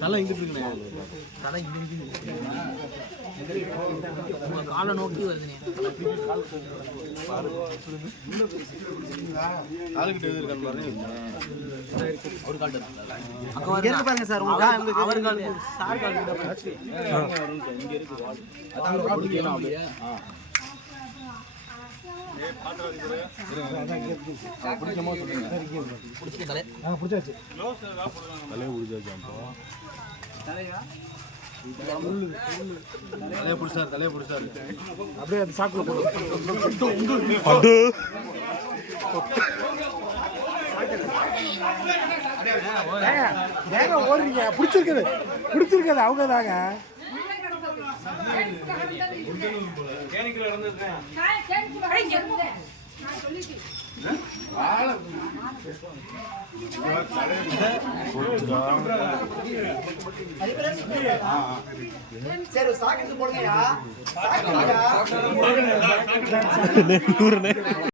தலை இங்கிட்டு இருக்குண்ணே. கடை இங்க உங்க காலை நோக்கி வருதுண்ணே ஒரு கால் தான். அங்க வருதா? பாருங்க சார் அவர் அவர் கால் சார் கால் கிட்ட போய். பிடிச்சிட்டு தலை. தலையை பிடிச்சாரு தலையை பிடிச்சாரு அப்படியே அந்த சாக்குல போடு ஏங்க ஓடுறீங்க பிடிச்சிருக்குது பிடிச்சிருக்குது அவங்க தாங்க சரி சாக்கெட்டு போடுங்கயா